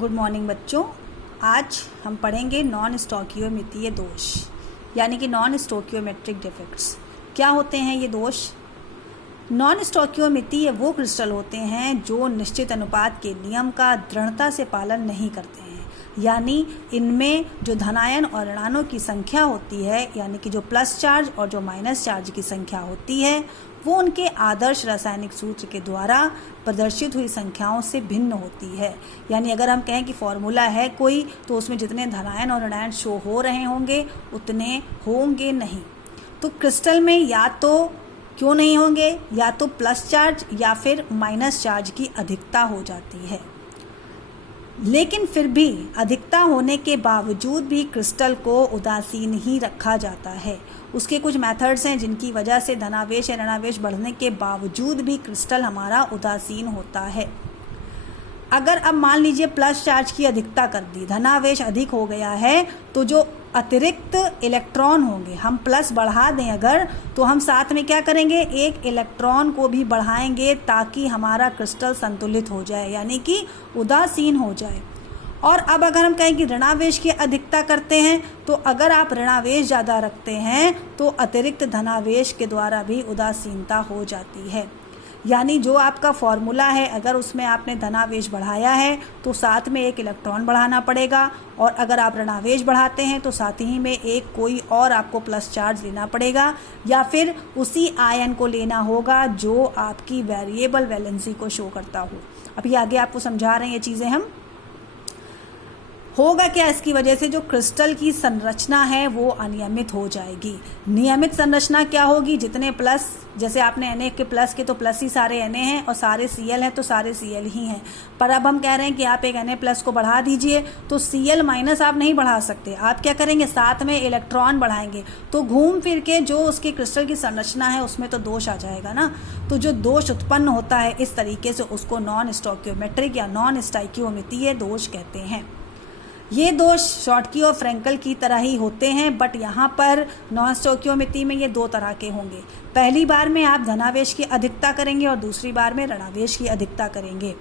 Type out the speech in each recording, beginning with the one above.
Good morning बच्चों। आज हम पढ़ेंगे नॉन स्टोकियोमेट्रिक दोष यानी कि नॉन स्टोकियोमेट्रिक डिफेक्ट्स। क्या होते हैं ये दोष? नॉन स्टोकियोमेट्रिक वो क्रिस्टल होते हैं जो निश्चित अनुपात के नियम का दृढ़ता से पालन नहीं करते हैं, यानी इनमें जो धनायन और ऋणायनों की संख्या होती है, यानी कि जो प्लस चार्ज और जो माइनस चार्ज की संख्या होती है, वो उनके आदर्श रासायनिक सूत्र के द्वारा प्रदर्शित हुई संख्याओं से भिन्न होती है। यानी अगर हम कहें कि फॉर्मूला है कोई, तो उसमें जितने धनायन और ऋणायन शो हो रहे होंगे उतने होंगे नहीं। तो क्रिस्टल में या तो क्यों नहीं होंगे, या तो प्लस चार्ज या फिर माइनस चार्ज की अधिकता हो जाती है। लेकिन फिर भी अधिकता होने के बावजूद भी क्रिस्टल को उदासीन ही रखा जाता है। उसके कुछ मेथड्स हैं जिनकी वजह से धनावेश या ऋणावेश बढ़ने के बावजूद भी क्रिस्टल हमारा उदासीन होता है। अगर अब मान लीजिए प्लस चार्ज की अधिकता कर दी, धनावेश अधिक हो गया है, तो जो अतिरिक्त इलेक्ट्रॉन होंगे, हम प्लस बढ़ा दें अगर, तो हम साथ में क्या करेंगे, एक इलेक्ट्रॉन को भी बढ़ाएंगे ताकि हमारा क्रिस्टल संतुलित हो जाए, यानी कि उदासीन हो जाए। और अब अगर हम कहें कि ऋणावेश की अधिकता करते हैं, तो अगर आप ऋणावेश ज़्यादा रखते हैं तो अतिरिक्त धनावेश के द्वारा भी उदासीनता हो जाती है। यानी जो आपका फॉर्मूला है, अगर उसमें आपने धनावेश बढ़ाया है तो साथ में एक इलेक्ट्रॉन बढ़ाना पड़ेगा, और अगर आप ऋणावेश बढ़ाते हैं तो साथ ही में एक कोई और आपको प्लस चार्ज लेना पड़ेगा, या फिर उसी आयन को लेना होगा जो आपकी वेरिएबल वैलेंसी को शो करता हो। अभी आगे आपको समझा रहे हैं ये चीज़ें हम। होगा क्या इसकी वजह से, जो क्रिस्टल की संरचना है वो अनियमित हो जाएगी। नियमित संरचना क्या होगी, जितने प्लस, जैसे आपने Na के प्लस के तो प्लस ही सारे Na हैं और सारे Cl हैं तो सारे Cl ही हैं। पर अब हम कह रहे हैं कि आप एक Na प्लस को बढ़ा दीजिए, तो Cl माइनस आप नहीं बढ़ा सकते। आप क्या करेंगे, साथ में इलेक्ट्रॉन बढ़ाएंगे, तो घूम फिर के जो उसकी क्रिस्टल की संरचना है उसमें तो दोष आ जाएगा ना। तो जो दोष उत्पन्न होता है इस तरीके से उसको नॉन स्टोकियोमेट्रिक या नॉन स्टोकियोमेट्रिक दोष कहते हैं। ये दोष शॉटकी और फ्रेंकल की तरह ही होते हैं, बट यहाँ पर नॉन स्टोकियोमेट्री में ये दो तरह के होंगे। पहली बार में आप धनावेश की अधिकता करेंगे और दूसरी बार में ऋणावेश की अधिकता करेंगे।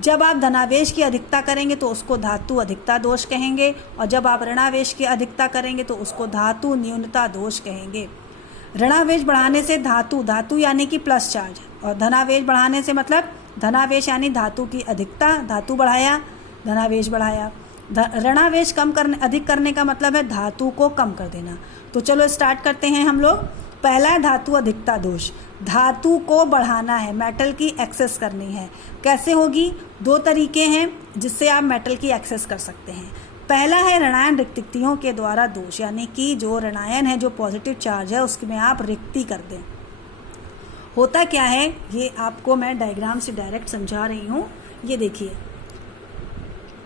जब आप धनावेश की अधिकता करेंगे तो उसको धातु अधिकता दोष कहेंगे, और जब आप ऋणावेश की अधिकता करेंगे तो उसको धातु न्यूनता दोष कहेंगे। ऋणावेश बढ़ाने से धातु यानी कि प्लस चार्ज, और धनावेश बढ़ाने से मतलब धनावेश यानी धातु की अधिकता, धातु बढ़ाया धनावेश बढ़ाया। ऋणावेश अधिक करने का मतलब है धातु को कम कर देना। तो चलो स्टार्ट करते हैं हम लोग। पहला है धातु अधिकता दोष। धातु को बढ़ाना है, मेटल की एक्सेस करनी है। कैसे होगी? दो तरीके हैं जिससे आप मेटल की एक्सेस कर सकते हैं। पहला है ऋणायन रिक्तियों के द्वारा दोष, यानी कि जो ऋणायन है, जो पॉजिटिव चार्ज है, उसमें आप रिक्ति कर दें। होता क्या है, ये आपको मैं डायग्राम से डायरेक्ट समझा रही हूँ। ये देखिए,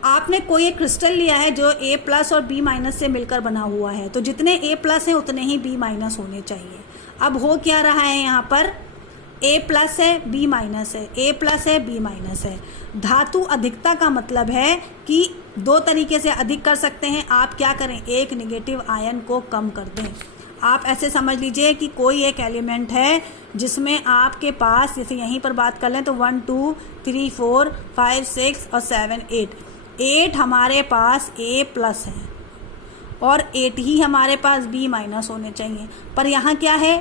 आपने कोई एक क्रिस्टल लिया है जो A प्लस और B माइनस से मिलकर बना हुआ है, तो जितने A प्लस हैं उतने ही B माइनस होने चाहिए। अब हो क्या रहा है, यहाँ पर A प्लस है B माइनस है, A प्लस है B माइनस है। धातु अधिकता का मतलब है कि दो तरीके से अधिक कर सकते हैं। आप क्या करें, एक निगेटिव आयन को कम कर दें। आप ऐसे समझ लीजिए कि कोई एक एलिमेंट है जिसमें आपके पास, जैसे यहीं पर बात कर लें तो 1 2 3 4 5 6 और 7 8 हमारे पास A प्लस है और 8 ही हमारे पास B माइनस होने चाहिए, पर यहाँ क्या है,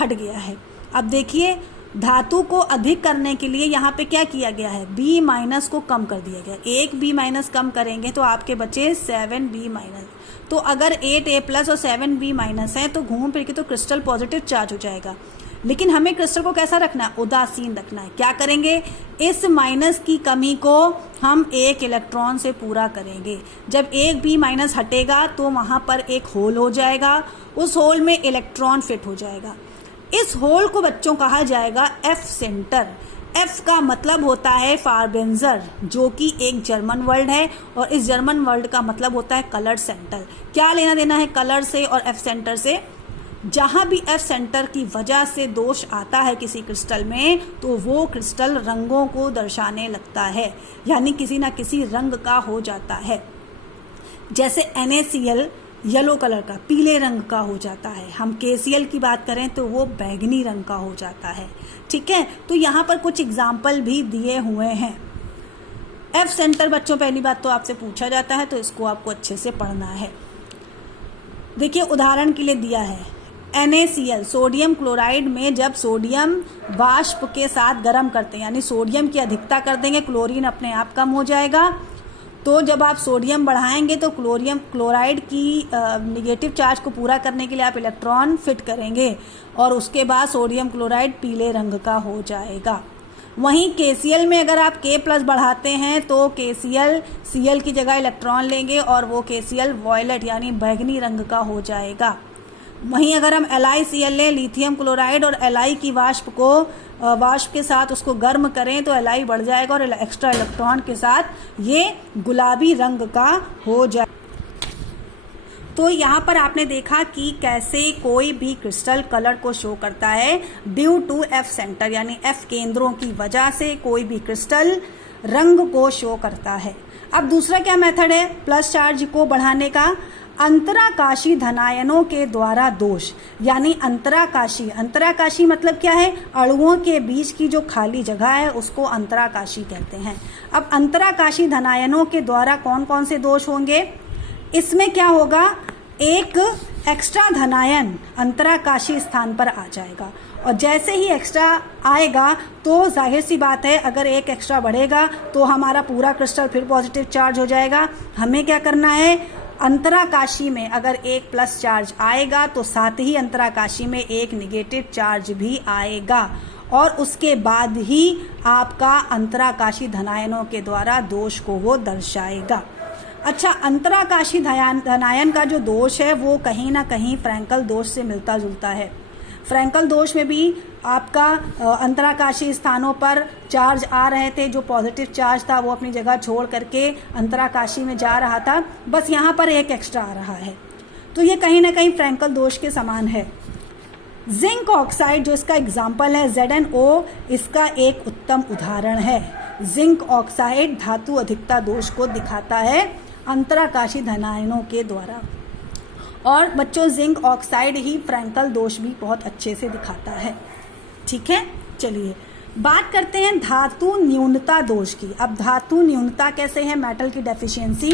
हट गया है। अब देखिए, धातु को अधिक करने के लिए यहाँ पे क्या किया गया है, B माइनस को कम कर दिया गया। एक B माइनस कम करेंगे तो आपके बचे 7B माइनस। तो अगर 8A प्लस और 7B माइनस है तो घूम फिर के तो क्रिस्टल पॉजिटिव चार्ज हो जाएगा। लेकिन हमें क्रिस्टल को कैसा रखना है, उदासीन रखना है। क्या करेंगे, इस माइनस की कमी को हम एक इलेक्ट्रॉन से पूरा करेंगे। जब एक B माइनस हटेगा तो वहाँ पर एक होल हो जाएगा, उस होल में इलेक्ट्रॉन फिट हो जाएगा। इस होल को बच्चों कहा जाएगा F सेंटर। F का मतलब होता है फार्बेंजर, जो कि एक जर्मन वर्ड है, और इस जर्मन वर्ड का मतलब होता है कलर सेंटर। क्या लेना देना है कलर से और F सेंटर से? जहाँ भी F सेंटर की वजह से दोष आता है किसी क्रिस्टल में, तो वो क्रिस्टल रंगों को दर्शाने लगता है, यानी किसी ना किसी रंग का हो जाता है। जैसे NaCl येलो कलर का, पीले रंग का हो जाता है। हम KCl की बात करें तो वो बैंगनी रंग का हो जाता है। ठीक है, तो यहाँ पर कुछ एग्जाम्पल भी दिए हुए हैं। F सेंटर बच्चों पहली बात तो आपसे पूछा जाता है, तो इसको आपको अच्छे से पढ़ना है। देखिए उदाहरण के लिए दिया है NaCl, सोडियम क्लोराइड में जब सोडियम वाष्प के साथ गर्म करते हैं, यानी सोडियम की अधिकता कर देंगे, क्लोरीन अपने आप कम हो जाएगा। तो जब आप सोडियम बढ़ाएंगे तो क्लोराइड की निगेटिव चार्ज को पूरा करने के लिए आप इलेक्ट्रॉन फिट करेंगे और उसके बाद सोडियम क्लोराइड पीले रंग का हो जाएगा। वहीं KCl में अगर आप K+ बढ़ाते हैं तो KCl Cl की जगह इलेक्ट्रॉन लेंगे और वो KCl वॉयलेट यानी बैंगनी रंग का हो जाएगा। वहीं अगर हम LiCl लें, लिथियम क्लोराइड, और Li की वाष्प के साथ उसको गर्म करें तो Li बढ़ जाएगा और एक्स्ट्रा इलेक्ट्रॉन के साथ ये गुलाबी रंग का हो जाए। तो यहाँ पर आपने देखा कि कैसे कोई भी क्रिस्टल कलर को शो करता है ड्यू टू F सेंटर, यानी F केंद्रों की वजह से कोई भी क्रिस्टल रंग को शो करता है। अब दूसरा क्या मेथड है प्लस चार्ज को बढ़ाने का? अंतराकाशी धनायनों के द्वारा दोष, यानी अंतराकाशी मतलब क्या है? अणुओं के बीच की जो खाली जगह है उसको अंतराकाशी कहते हैं। अब अंतराकाशी धनायनों के द्वारा कौन कौन से दोष होंगे? इसमें क्या होगा, एक एक्स्ट्रा धनायन अंतराकाशी स्थान पर आ जाएगा और जैसे ही एक्स्ट्रा आएगा तो जाहिर सी बात है अगर एक एक्स्ट्रा बढ़ेगा तो हमारा पूरा क्रिस्टल फिर पॉजिटिव चार्ज हो जाएगा। हमें क्या करना है, अंतराकाशी में अगर एक प्लस चार्ज आएगा तो साथ ही अंतराकाशी में एक निगेटिव चार्ज भी आएगा और उसके बाद ही आपका अंतराकाशी धनायनों के द्वारा दोष को वो दर्शाएगा। अच्छा, अंतराकाशी धनायन का जो दोष है वो कहीं ना कहीं फ्रैंकल दोष से मिलता जुलता है। फ्रैंकल दोष में भी आपका अंतराकाशी स्थानों पर चार्ज आ रहे थे, जो पॉजिटिव चार्ज था वो अपनी जगह छोड़ करके अंतराकाशी में जा रहा था, बस यहाँ पर एक एक्स्ट्रा आ रहा है। तो ये कहीं ना कहीं फ्रैंकल दोष के समान है। जिंक ऑक्साइड जो इसका एग्जाम्पल है ZnO, इसका एक उत्तम उदाहरण है। जिंक ऑक्साइड धातु अधिकता दोष को दिखाता है अंतराकाशी धनायनों के द्वारा। और बच्चों जिंक ऑक्साइड ही फ्रैंकल दोष भी बहुत अच्छे से दिखाता है। ठीक है, चलिए बात करते हैं धातु न्यूनता दोष की। अब धातु न्यूनता कैसे है, मेटल की डेफिशिएंसी।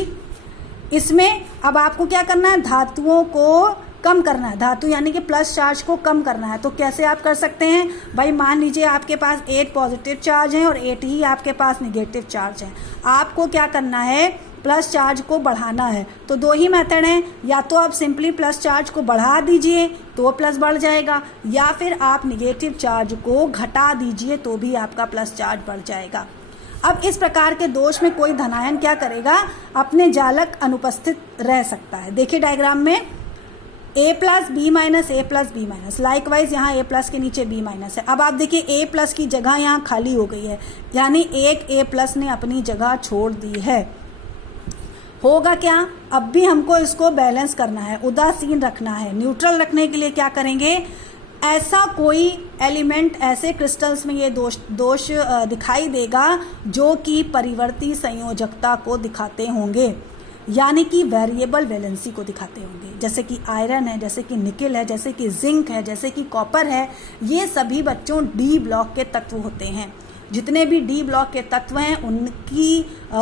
इसमें अब आपको क्या करना है, धातुओं को कम करना है, धातु यानी कि प्लस चार्ज को कम करना है। तो कैसे आप कर सकते हैं भाई, मान लीजिए आपके पास 8 पॉजिटिव चार्ज हैं और 8 ही आपके पास निगेटिव चार्ज हैं। आपको क्या करना है, प्लस चार्ज को बढ़ाना है। तो दो ही मेथड हैं, या तो आप सिंपली प्लस चार्ज को बढ़ा दीजिए तो प्लस बढ़ जाएगा, या फिर आप निगेटिव चार्ज को घटा दीजिए तो भी आपका प्लस चार्ज बढ़ जाएगा। अब इस प्रकार के दोष में कोई धनायन क्या करेगा, अपने जालक अनुपस्थित रह सकता है। देखिए डायग्राम में A+, B-, A+, B-, likewise यहाँ A+ के नीचे B- है। अब आप देखिए A+ की जगह यहाँ खाली हो गई है, यानी एक A+ ने अपनी जगह छोड़ दी है। होगा क्या, अब भी हमको इसको बैलेंस करना है, उदासीन रखना है। न्यूट्रल रखने के लिए क्या करेंगे, ऐसा कोई एलिमेंट, ऐसे क्रिस्टल्स में ये दोष दिखाई देगा जो कि परिवर्ती संयोजकता को दिखाते होंगे, यानी कि वेरिएबल वैलेंसी को दिखाते होंगे। जैसे कि आयरन है, जैसे कि निकेल है, जैसे कि जिंक है, जैसे कि कॉपर है। ये सभी बच्चों डी ब्लॉक के तत्व होते हैं। जितने भी डी ब्लॉक के तत्व हैं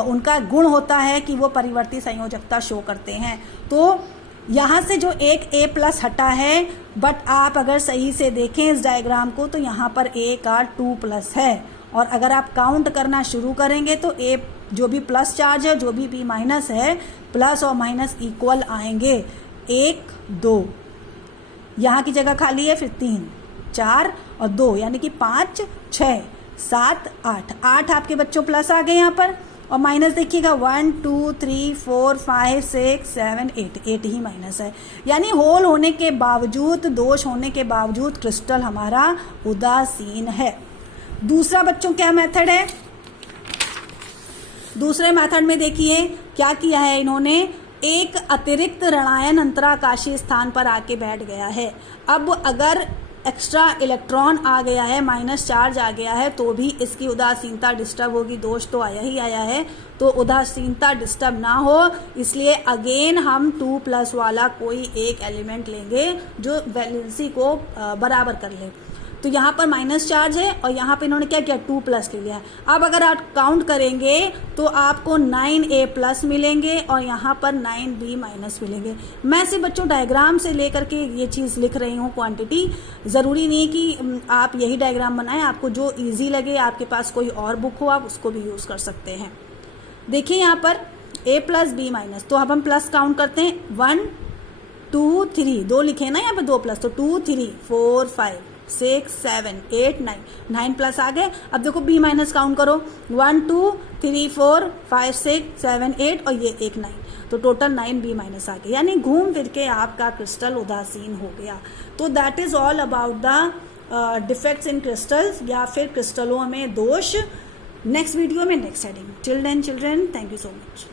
उनका गुण होता है कि वो परिवर्ती संयोजकता शो करते हैं। तो यहाँ से जो एक A+ हटा है, बट आप अगर सही से देखें इस डायग्राम को तो यहाँ पर A का 2+ है। और अगर आप काउंट करना शुरू करेंगे तो A जो भी प्लस चार्ज है, जो भी B- है, प्लस और माइनस इक्वल आएंगे। 1, 2 यहाँ की जगह खाली है, फिर 3, 4 और 2 यानी कि 5, 6, 7, 8 आपके बच्चों प्लस आ गए यहाँ पर। और माइनस देखिएगा 1, 2, 3, 4, 5, 6, 7, 8 ही माइनस है। यानी होल होने के बावजूद, दोष होने के बावजूद क्रिस्टल हमारा उदासीन है। दूसरा बच्चों क्या मेथड है, दूसरे मेथड में देखिए क्या किया है इन्होंने, एक अतिरिक्त ऋणायन अंतराकाशीय स्थान पर आके बैठ गया है। अब अगर एक्स्ट्रा इलेक्ट्रॉन आ गया है, माइनस चार्ज आ गया है, तो भी इसकी उदासीनता डिस्टर्ब होगी। दोष तो आया ही आया है, तो उदासीनता डिस्टर्ब ना हो इसलिए अगेन हम 2+ वाला कोई एक एलिमेंट लेंगे जो वैलेंसी को बराबर कर ले। तो यहाँ पर माइनस चार्ज है और यहाँ पे इन्होंने क्या किया 2 प्लस ले लिया है। अब अगर आप काउंट करेंगे तो आपको 9A प्लस मिलेंगे और यहाँ पर 9B माइनस मिलेंगे। मैं सिर्फ बच्चों डायग्राम से लेकर के ये चीज़ लिख रही हूँ क्वांटिटी, ज़रूरी नहीं कि आप यही डायग्राम बनाएं, आपको जो ईजी लगे, आपके पास कोई और बुक हो आप उसको भी यूज़ कर सकते हैं। देखिए यहाँ पर A प्लस B माइनस, तो अब हम प्लस काउंट करते हैं 1 2 3, 2 लिखे ना यहाँ पे 2 प्लस, तो 2 3 4 5 6 7 8 9 प्लस आ गए। अब देखो B माइनस काउंट करो 1 2 3 4 5 6 7 8 और ये 1 9, तो टोटल 9B माइनस आ गए, यानी घूम फिर के आपका क्रिस्टल उदासीन हो गया। तो that is all about the defects in crystals या फिर क्रिस्टलों में दोष। नेक्स्ट वीडियो में next heading. Till then children, thank you so much.